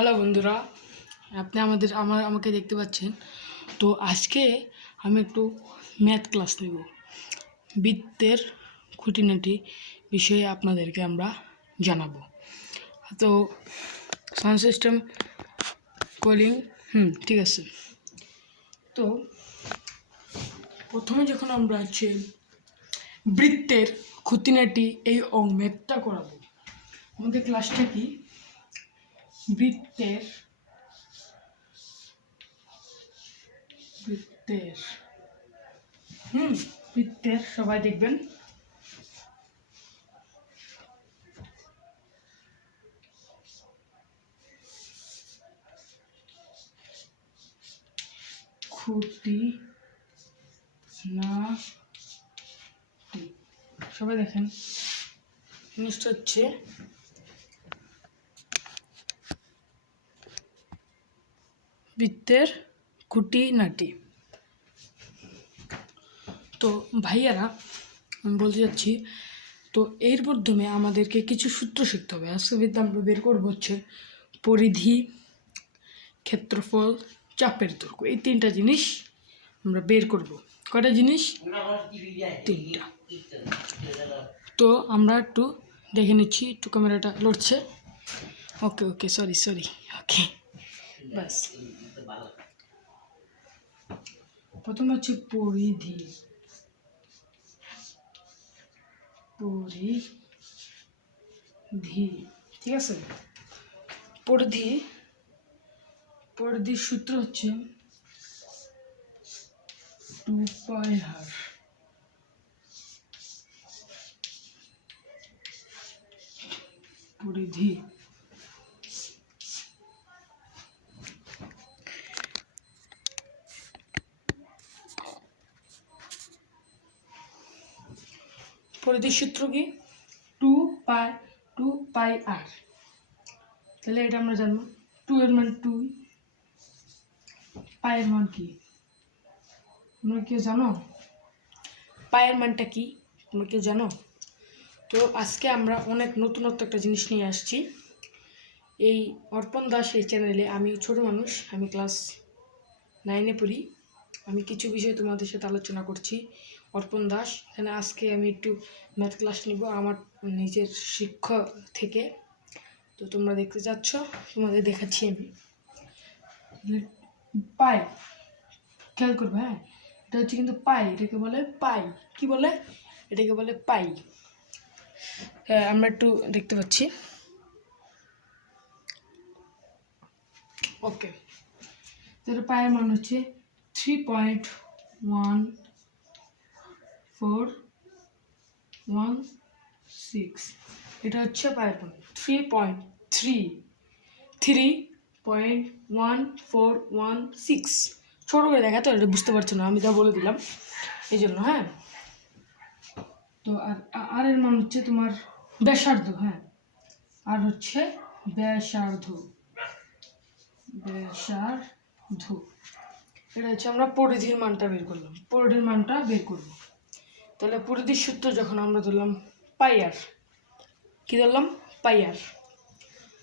Hello বন্ধুরা, আপনি আমাকে দেখতে পাচ্ছেন। তো আজকে আমি একটু ম্যাথ ক্লাস নেব। বৃত্তের খুঁটিনাটি বিষয়ে আপনাদেরকে আমরা জানাবো। তো সাউন্ড সিস্টেম কলিং ঠিক আছে। তো প্রথমে যখন আমরা বৃত্তের খুঁটিনাটি এই ম্যাথটা করাবো, আমাদের ক্লাসটা কি বৃত্তের বৃত্তের বৃত্তের সবাই দেখবেন খুঁটি না সবাই দেখেন জিনিসটা হচ্ছে বৃত্তের খুঁটিনাটি। তো ভাইয়ারা আমি বলতে যাচ্ছি, তো এর মাধ্যমে আমাদেরকে কিছু সূত্র শিখতে হবে। আজকে আমরা বের করবো হচ্ছে পরিধি, ক্ষেত্রফল, চাপের দৈর্ঘ্য। এই তিনটা জিনিস আমরা বের করব। কয়টা জিনিস? তিনটা। তো আমরা একটু দেখে নিচ্ছি, একটু ক্যামেরাটা লড়ছে। ওকে ওকে সরি ওকে বাস। প্রথম হচ্ছে পরিধি। ঠিক আছে। পরিধির সূত্র হচ্ছে 2πr। পরিধি পরিধির সূত্র কি? 2πr। তাহলে এটা আমরা জানবো। 2 এর মান 2, পায়ের মান কি তোমরা কেউ জানো? পায়ের মানটা কি তোমরা কেউ জানো? তো আজকে আমরা অনেক নতুনত্ব একটা জিনিস নিয়ে আসছি এই অর্পণ দাস এই চ্যানেলে। আমি ছোট মানুষ, আমি ক্লাস 9-এ পড়ি। আমি কিছু বিষয় তোমাদের সাথে আলোচনা করছি। অর্পণ দাস এখানে আজকে আমি একটু ম্যাথ ক্লাস নিব আমার নিজের শিক্ষক থেকে। তো তোমরা দেখতে যাচ্ছ, তোমাদের দেখাচ্ছি আমি। পাই, খেয়াল করবে, হ্যাঁ এটা হচ্ছে কিন্তু পাই। এটাকে বলে পাই। কি বলে? এটাকে বলে পাই। হ্যাঁ আমরা একটু দেখতে পাচ্ছি। ওকে, তো পায়ের মান হচ্ছে 3.1416। এটা হচ্ছে পায়ের মান 3.1416। ছোট করে দেখা তো, এটা বুঝতে পারছো না, আমি যা বলে দিলাম এই জন্য। হ্যাঁ, তো আর এর মান হচ্ছে তোমার ব্যাসার্ধ। হ্যাঁ, আর হচ্ছে ব্যাসার্ধ। এটা হচ্ছে আমরা পরিধির মানটা বের করলাম। তাহলে পরিধির সূত্র যখন আমরা ধরলাম পাইয়ার, কি ধরলাম? পাইয়ার।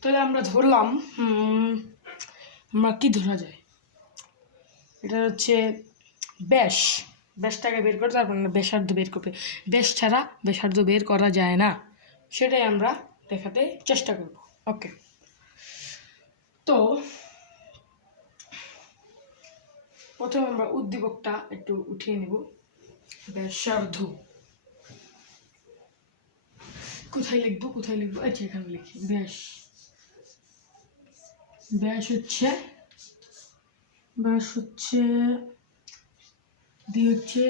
তাহলে আমরা ধরলাম আমরা কি ধরা যায়? এটা হচ্ছে ব্যাসটাকে বের করে তারপর ব্যাসার্ধ বের করবে। ব্যাস ছাড়া ব্যাসার্ধ বের করা যায় না, সেটাই আমরা দেখাতে চেষ্টা করব। ওকে, তো প্রথমে আমরা উদ্দীপকটা একটু উঠিয়ে নেব। ব্যাসার্ধ কোথায় লিখবো? আচ্ছা এখানে লিখি। ব্যাস হচ্ছে দিয়ে হচ্ছে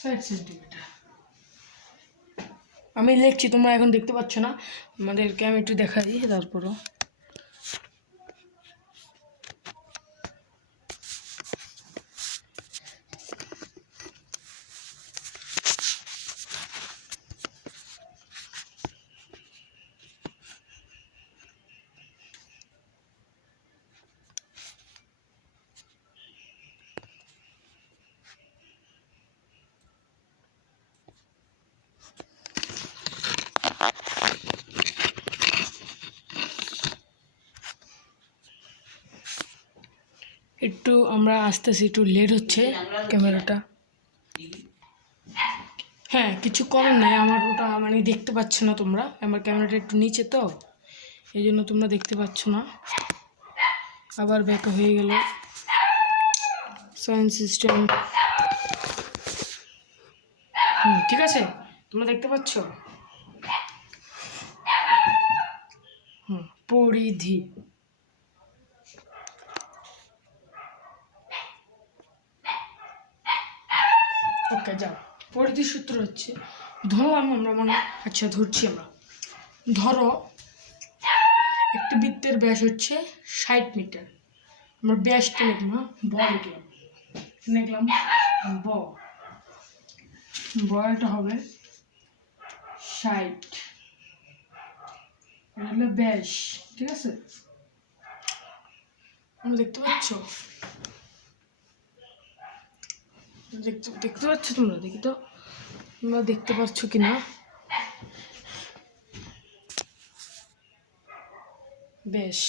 60 সেন্টিমিটার। আমি লিখছি, তোমরা এখন দেখতে পাচ্ছ না, আমাদেরকে আমি একটু দেখাই তারপরও। একটু আমরা আসতেছি, একটু লেট হচ্ছে ক্যামেরাটা। হ্যাঁ, কিছু করার নাই, আমার ওটা মানে দেখতে পাচ্ছ না তোমরা, আমার ক্যামেরাটা একটু নিচে তো এই জন্য তোমরা দেখতে পাচ্ছ না। আবার ব্যাক হয়ে গেল সাউন্ড সিস্টেম। ঠিক আছে, তোমরা দেখতে পাচ্ছ। পরিধি। ওকে যাও, পরিধির সূত্র হচ্ছে, ধরলাম আমরা মানে, আচ্ছা ধরছি আমরা, ধরো একটা বৃত্তের ব্যাস হচ্ছে 60 মিটার। আমরা ব্যাসটা লিখলাম, ব লিখলাম, লিখলাম ব, বয়টা হবে 60, এটা হলো ব্যাস। ঠিক আছে, তোমরা দেখতে পাচ্ছ, দেখতে পাচ্ছ তোমরা, দেখি তো তোমরা দেখতে পাচ্ছ কিনা। ব্যাস,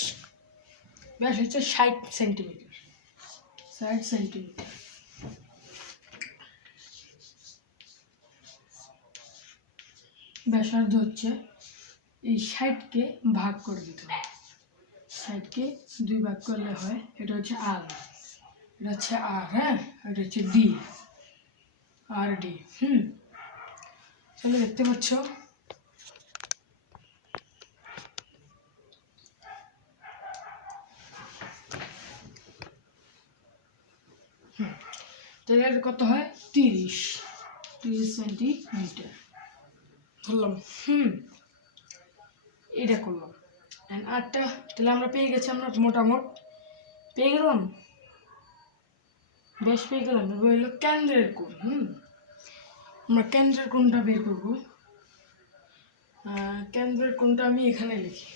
ব্যাস হচ্ছে 60 সেন্টিমিটার, 60 সেন্টিমিটার। ব্যাসার্ধ হচ্ছে, এই 60কে ভাগ করে দিতে হবে, 60কে 2 ভাগ করলে হয়, এটা হচ্ছে আর, এটা হচ্ছে আর, হ্যাঁ, এটা হচ্ছে ডি, আর ডি। তাহলে দেখতে পাচ্ছ, তাহলে কত হয়, 30 সেন্টিমিটার ধরলাম। এটা করলাম, আটটা, তাহলে আমরা পেয়ে গেছি, আমরা মোটামুট পেয়ে গেলাম, বেশ পেয়ে গেলাম। এবার হলো কেন্দ্রের কোণ। আমরা কেন্দ্রের কোণটা বের করবো। কেন্দ্রের কোণটা আমি এখানে লিখি,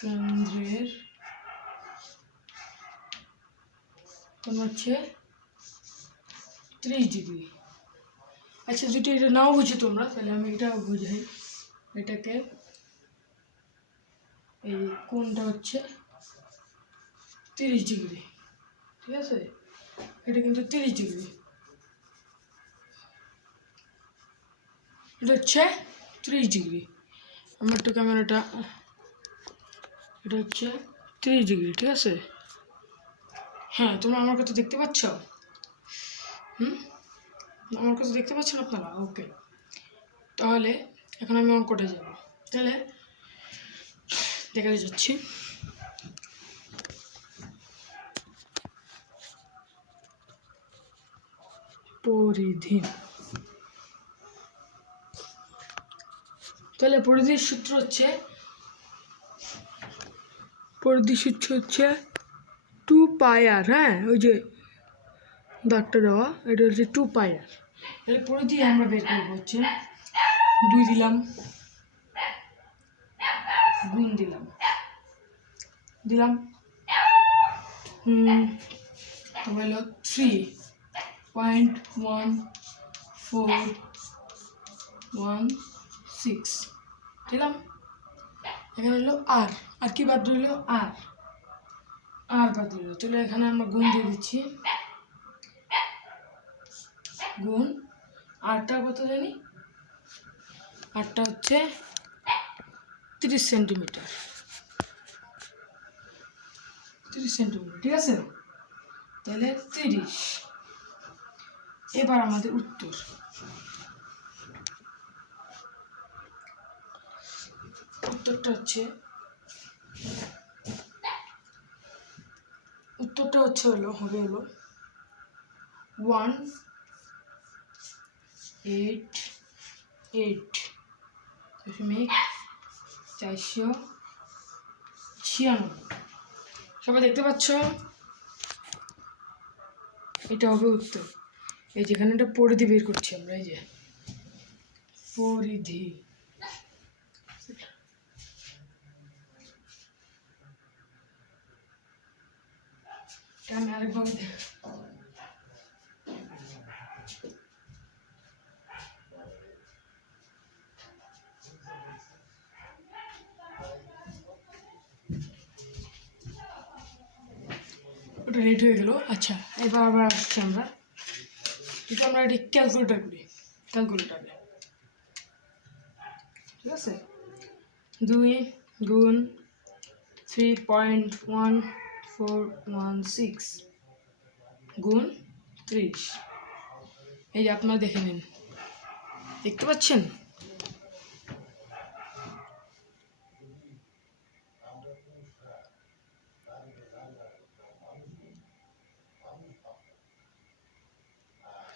কেন্দ্রের কোণ হচ্ছে 30 ডিগ্রি। আচ্ছা, যদি এটা নাও বুঝি তোমরা, তাহলে আমি এটা বুঝাই, এটাকে এই কোণটা হচ্ছে 30 ডিগ্রি, ঠিক আছে, এটা কিন্তু 30 ডিগ্রি, এটা হচ্ছে 30 ডিগ্রি। আমার একটু ক্যামেরাটা, এটা হচ্ছে 30 ডিগ্রি, ঠিক আছে। হ্যাঁ, তোমরা আমার কথা দেখতে পাচ্ছ? আমার কথা দেখতে পাচ্ছেন আপনারা? ওকে, তাহলে এখন আমি অঙ্কটা যাব, তাহলে দেখাতে যাচ্ছি। পরিধি, তাহলে পরিধির সূত্র হচ্ছে, পরিধির সূত্র হচ্ছে 2πr। হ্যাঁ, ওই যে দাগটা দেওয়া, এটা হচ্ছে 2πr। তাহলে পরিধি আমরা বের করবো হচ্ছে, 2 দিলাম, গুণ দিলাম, তবে হলো 3.1416 দিলাম। এখানে হলো আর কি বাদ রইল, আর বাদ রইল। তাহলে এখানে আমরা গুণ দিয়ে দিচ্ছি, গুণ, আরটা কত জানি, আরটা হচ্ছে 30 সেন্টিমিটার, 30 সেন্টিমিটার, ঠিক আছে। তাহলে 30। এবার আমাদের উত্তরটা হচ্ছে, হবে হলো 188.496। সবাই দেখতে পাচ্ছ, এটা হবে উত্তর। এই যেখানে একটা পরিধি বের করছি আমরা, এই যে পরিধি, আমি আরেকভাবে ওটা রেডি হয়ে গেল। আচ্ছা, এবার আবার আসছি আমরা কিন্তু আমরা এটি ক্যালকুলেটার করি, ক্যালকুলেটারে, ঠিক আছে। 2 গুণ 3.1416 গুণ 30। এই যে আপনারা দেখে নিন, দেখতে পাচ্ছেন?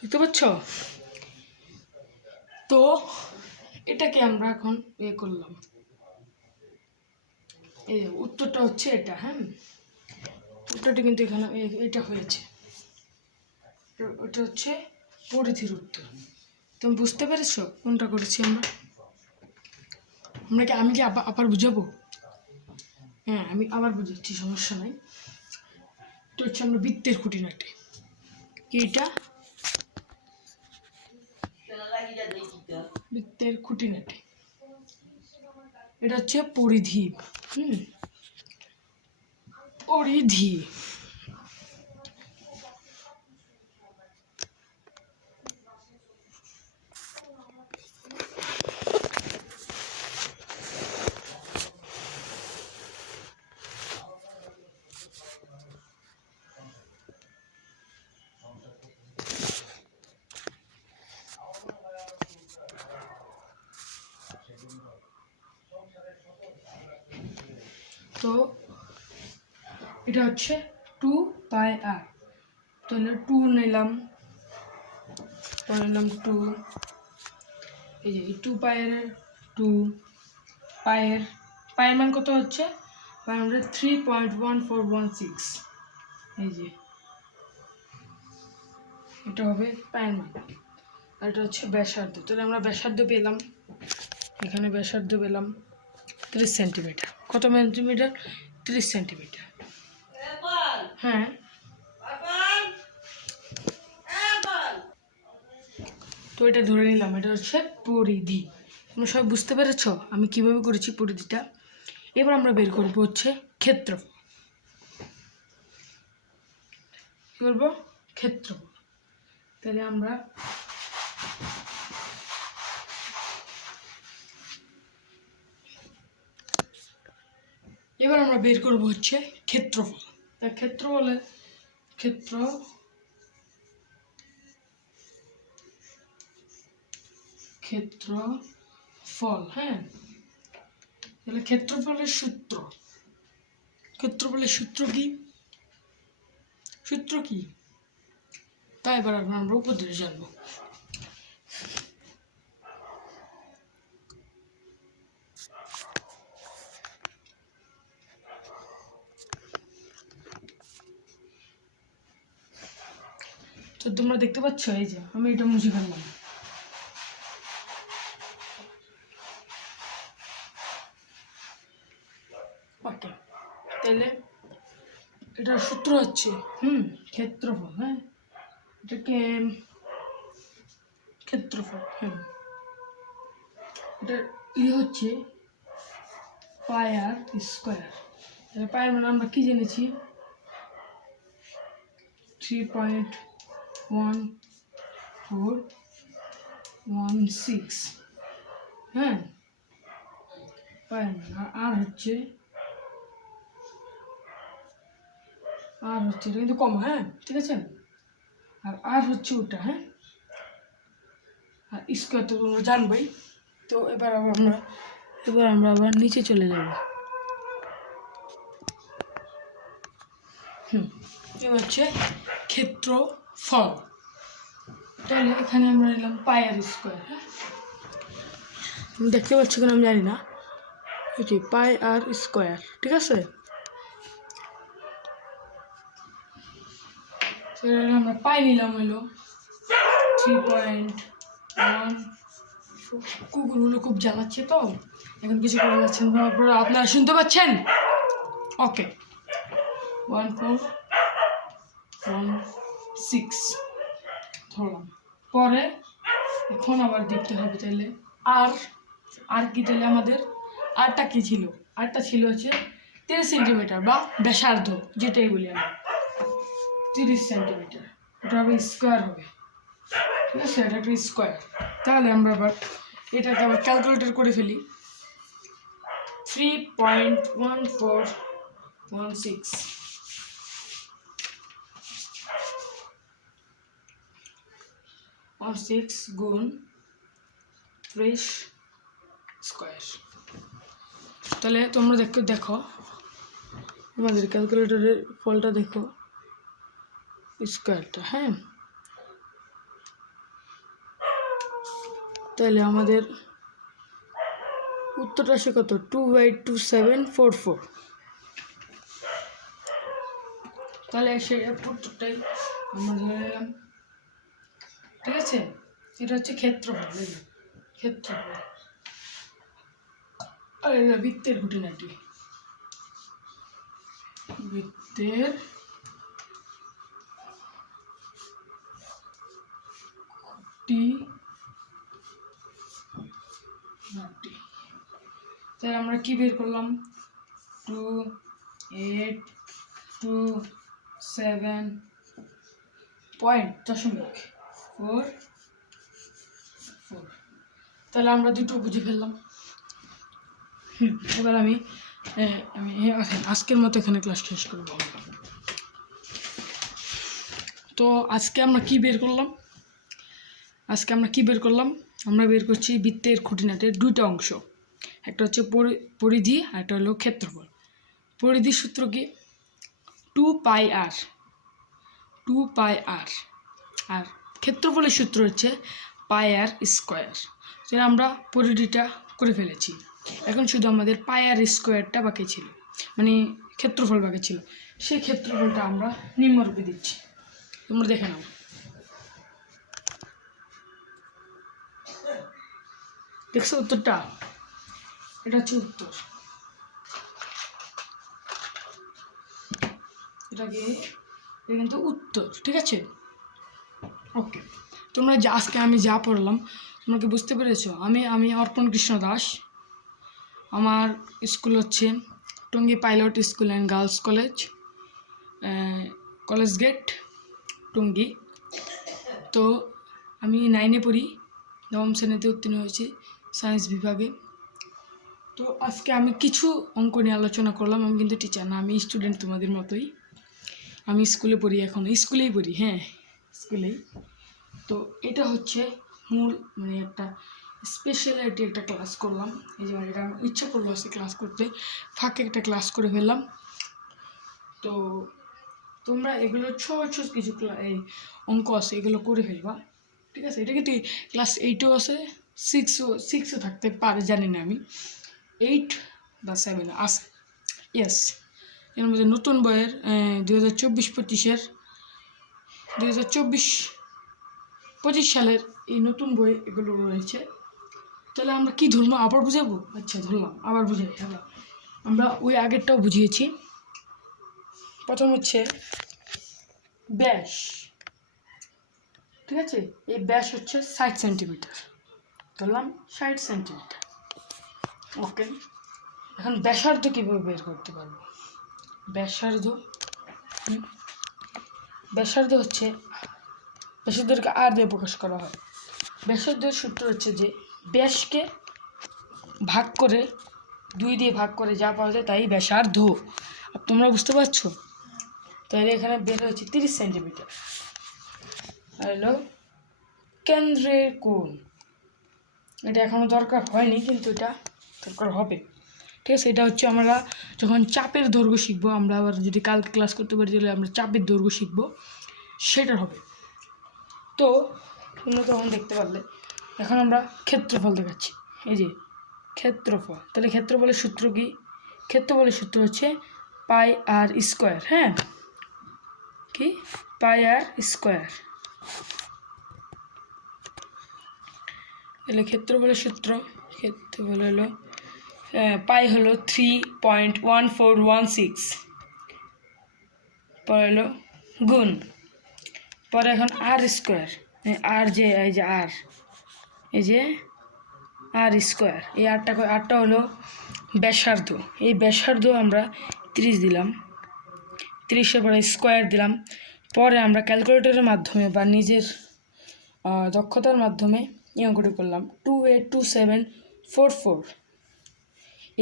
দেখতে পাচ্ছ? তো এটাকে আমরা এখন করলাম, এই উত্তরটা হচ্ছে এটা। হ্যাঁ, উত্তরটা কিন্তু এখানে এটা হয়েছে, ওটা হচ্ছে পরিধির উত্তর। তুমি বুঝতে পেরেছো কোনটা করেছি আমরা? আমি কি আবার বুঝাবো? হ্যাঁ, আমি আবার বুঝাচ্ছি, সমস্যা নাই। এটা হচ্ছে আমরা বৃত্তের খুঁটিনাটি। কি এটা? বৃত্তের খুঁটিনাটি। এটা হচ্ছে পরিধি। পরিধি। তো এটা হচ্ছে 2πr। তাহলে 2 নিলাম, 2। এই যে 2π এর 2 পায়ের মান কত হচ্ছে? পায়ের আমরা 3.1416। এই যে এটা হবে পায়ের মান, আর এটা হচ্ছে ব্যাসার্ধ। তাহলে আমরা ব্যাসার্ধ পেলাম, এখানে ব্যাসার্ধ পেলাম 30 সেন্টিমিটার। কত সেন্টিমিটার? 30 সেন্টিমিটার। হ্যাঁ, তো এটা ধরে নিলাম, এটা হচ্ছে পরিধি। তোমরা সবাই বুঝতে পেরেছ আমি কিভাবে করেছি পরিধিটা? এবার আমরা বের করবো হচ্ছে ক্ষেত্রফল। কি করবো? ক্ষেত্রফল। তাহলে আমরা বের করবো হচ্ছে ক্ষেত্রফল। তা ক্ষেত্রফলের ক্ষেত্রফল, হ্যাঁ, তাহলে ক্ষেত্রফলের সূত্র কি? তাই এবার আমরা উপর দিয়ে জানবো। তো তোমরা দেখতে পাচ্ছ, এই যে আমি এটা মুছে ফেললাম। ওকে, তাহলে এটার সূত্র হচ্ছে ক্ষেত্রফল। হ্যাঁ, এটাকে ক্ষেত্রফল, হ্যাঁ, এটা হচ্ছে পায়ার স্কোয়ার। তাহলে পায়ের মানে আমরা কি জেনেছি? 3.1416। হ্যাঁ, পায়ের মানে আর হচ্ছে এটা কিন্তু কম। হ্যাঁ, ঠিক আছে। আর হচ্ছে ওটা। হ্যাঁ, আর স্কোয়ার তো তোমরা জানবেই। তো এবার আমরা আবার নিচে চলে যাব। এবার হচ্ছে ক্ষেত্রফল। তাহলে এখানে আমরা নিলাম পায়ের স্কোয়ার। হ্যাঁ, আমি দেখতে পাচ্ছি কিনা আমি জানি না, এটি পাই আর স্কোয়ার, ঠিক আছে। আমরা পাই নিলাম হলো 3.1। কুকুরগুলো খুব জ্বালাচ্ছে, তো এখন কিছু করে যাচ্ছেন আপনারা শুনতে পাচ্ছেন? ওকে, 1416 ধরলাম। পরে এখন আবার দেখতে হবে তাহলে আর কি। তাহলে আমাদের আরটা কি ছিল? আরটা ছিল হচ্ছে 30 সেন্টিমিটার বা ব্যাসার্ধ, যেটাই বলি আমরা। 30 সেন্টিমিটার, এটা হবে স্কোয়ার হবে, ঠিক আছে, এটা একটা স্কোয়ার। তাহলে আমরা আবার এটাকে আবার ক্যালকুলেটর করে ফেলি। 3.1416 গুণ 30 স্কোয়ার। তাহলে তোমরা দেখো আমাদের ক্যালকুলেটরের ফলটা দেখো, স্কোয়ারটা, হ্যাঁ। তাহলে আমাদের উত্তরটা আসে কত? 2/2744। তাহলে সেই উত্তরটাই আমরা ধরে নিলাম, ঠিক আছে। এটা হচ্ছে ক্ষেত্রফল, ক্ষেত্রফল। আর এটা বৃত্তের খুঁটিনাটি, বৃত্তের খুঁটিনাটি। তাহলে আমরা কি বের করলাম? 2827.44। তাহলে আমরা দুটো বুঝে ফেললাম। এবার আমি আজকের মতো এখানে ক্লাস শেষ করব। তো আজকে আমরা কি বের করলাম? আমরা বের করছি বৃত্তের খুঁটিনাটির দুইটা অংশ, একটা হচ্ছে পরিধি আর একটা হলো ক্ষেত্রফল। পরিধির সূত্র কি? 2πr, আর ক্ষেত্রফলের সূত্র হচ্ছে πr স্কোয়ার। সেটা আমরা পরিধিটা করে ফেলেছি, এখন শুধু আমাদের πr স্কোয়ারটা বাকি ছিল, মানে ক্ষেত্রফল বাকি ছিল। সেই ক্ষেত্রফলটা আমরা নিম্নরূপে দিচ্ছি, তোমরা দেখে নাও। দেখছো উত্তরটা? এটা হচ্ছে উত্তর। এটা কিন্তু উত্তর, ঠিক আছে। ওকে, তোমরা আজকে আমি যা পড়লাম তোমরা কি বুঝতে পেরেছো? আমি অর্পণ কৃষ্ণ দাস, আমার স্কুল হচ্ছে Tongi pilot school and girls college, college gate, Tongi. তো আমি 9-এ পড়ি, 9ম শ্রেণীতে উত্তীর্ণ হয়েছি সায়েন্স বিভাগে। তো আজকে আমি কিছু অঙ্ক নিয়ে আলোচনা করলাম। আমি কিন্তু টিচার না, আমি স্টুডেন্ট তোমাদের মতোই। আমি স্কুলে পড়ি, এখন স্কুলেই পড়ি, হ্যাঁ স্কুলেই। তো এটা হচ্ছে মূল, মানে একটা স্পেশালিটি একটা ক্লাস করলাম। এই যে এটা আমার ইচ্ছা করলো আজকে ক্লাস করতে, ফাঁকে একটা ক্লাস করে ফেললাম। তো তোমরা এগুলো ছোট কিছু এই অঙ্ক আছে, এগুলো করে ফেলবা, ঠিক আছে। এটা কিন্তু ক্লাস 8ও আছে, 6ও থাকতে পারে, জানি না আমি, 8 বা 7 আছে, ইয়েস। এর মধ্যে নতুন বইয়ের 2024-25 সালের এই নতুন বই এগুলো রয়েছে। তাহলে আমরা কি ধরলাম আবার বুঝাবো? আচ্ছা ধরলাম, আবার বুঝাই। আমরা ওই আগেরটাও বুঝিয়েছি। প্রথম হচ্ছে ব্যাস, ঠিক আছে। এই ব্যাস হচ্ছে 60 সেন্টিমিটার, ধরলাম 60 সেন্টিমিটার। ওকে, এখন ব্যাসার্ধ কীভাবে বের করতে পারবো? ব্যাসার্ধ হচ্ছে, ব্যাসার্ধকে আর দিয়ে প্রকাশ করা হয়। ব্যাসার্ধের সূত্র হচ্ছে যে ব্যাসকে ভাগ করে 2 দিয়ে ভাগ করে যা পাওয়া যায় তাই ব্যাসার্ধ। তোমরা বুঝতে পারছো? তাহলে এখানে বের হয়েছে 30 সেন্টিমিটার। আর হলো কেন্দ্রের কোণ, এটা এখনো দরকার হয়নি, কিন্তু এটা দরকার হবে, ঠিক আছে। এটা হচ্ছে আমরা যখন চাপের দৈর্ঘ্য শিখবো, আমরা আবার যদি কালকে ক্লাস করতে পারি তাহলে আমরা চাপের দৈর্ঘ্য শিখবো, সেটা হবে। তো তোমরা তখন দেখতে পারলে। এখন আমরা ক্ষেত্রফল দেখাচ্ছি, এই যে ক্ষেত্রফল। তাহলে ক্ষেত্রফলের সূত্র কি? ক্ষেত্রফলের সূত্র হচ্ছে πr স্কোয়ার, হ্যাঁ, কি πr স্কোয়ার। তাহলে ক্ষেত্রফলের সূত্র, ক্ষেত্রফল হলো পাই হলো 3.1416, পরে হলো গুণ, পরে এখন আর স্কোয়ার, আর যে এই যে আর, এই যে আর স্কোয়ার, এই আরটা হলো ব্যাসার্ধ। এই ব্যাসার্ধ আমরা 30 দিলাম, 30-এর পরে স্কোয়ার দিলাম। পরে আমরা ক্যালকুলেটরের মাধ্যমে বা নিজের দক্ষতার মাধ্যমে এই অঙ্কটি করলাম 282744।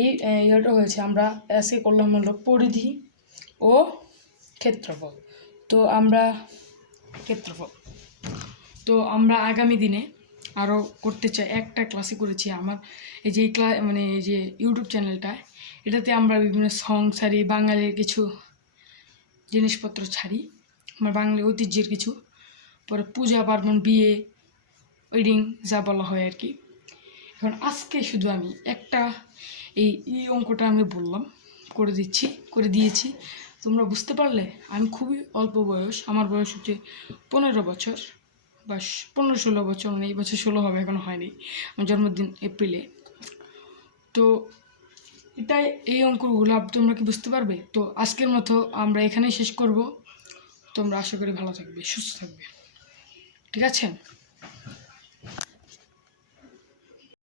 এই ইয়েটা হয়েছে। আমরা আজকে করলাম হলো পরিধি ও ক্ষেত্রফল। তো আমরা আগামী দিনে আরও করতে চাই। একটা ক্লাসে করেছি আমার এই যে এই যে ইউটিউব চ্যানেলটা, এটাতে আমরা বিভিন্ন সং ছাড়ি, বাঙালির কিছু জিনিসপত্র ছাড়ি, আমার বাঙালি ঐতিহ্যের কিছু, পরে পূজা পার্বণ, বিয়ে, ওয়েডিং যা বলা হয় আর কি। এখন আজকে শুধু আমি একটা এই অঙ্কটা আমি বললাম, করে দিয়েছি। তোমরা বুঝতে পারলে? আমি খুবই অল্প বয়স, আমার বয়স হচ্ছে 15 বছর বা 15-16 বছর, মানে এই বছর 16 হবে, এখনো হয়নি। আমার জন্মদিন এপ্রিলে। তো এটাই, এই অঙ্কগুলো তোমরা কি বুঝতে পারবে? তো আজকের মতো আমরা এখানেই শেষ করব। তোমরা আশা করি ভালো থাকবে, সুস্থ থাকবে, ঠিক আছে?